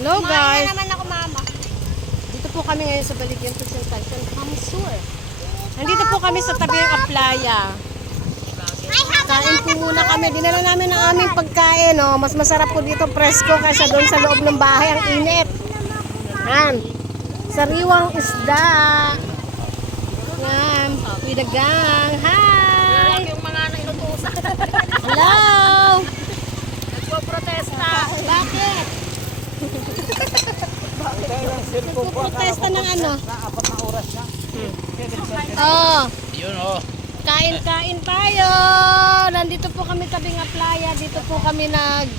Hello guys. naman ako, mama. Dito po kami ngayon sa Baligyan Presentation Hamsur. Nandito po kami sa tabi ng Aplaya. Kain po muna kami. Dinala namin ang aming pagkain. Oh. Mas masarap po dito presko kaysa doon sa loob ng bahay. Ang init. Yan. Sariwang isda. Yan. Pidagang. Hi! Yung mga nainutusan. Hello! Nagpo-protesta. Bakit? Nagpo-protesta ng ano? Oh. Yun oh. Kain-kain tayo. Nandito po kami tabing Aplaya. Dito po kami nag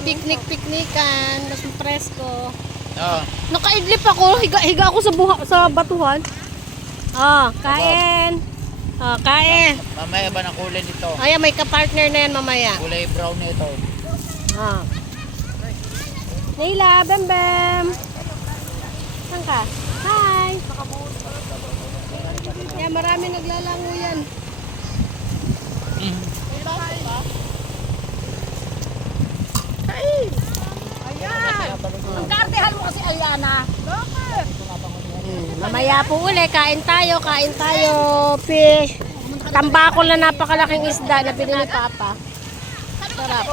picnic-picnican. Mas presko. Oh. Nakaidlip ako. Higa ako sa batuhan. Ah, kain. Ah, kain. Mamaya ba ng kulay nito? Ayan, may ka-partner na yan mamaya. Kulay brown nito. Ah. Leila, Bem Bem. Saan ka? Hi. Yan, marami naglalango yan. Kain. Ang kartehan mo kasi, Aliana. Bakit? Mamaya po uli, kain tayo, fish. Tambakol na napakalaking isda na pinili Papa. Sarap.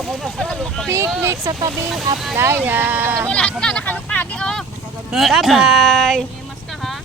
Picnic sa tabing Aplaya. Lahat na nakalupagi, oh. Bye-bye.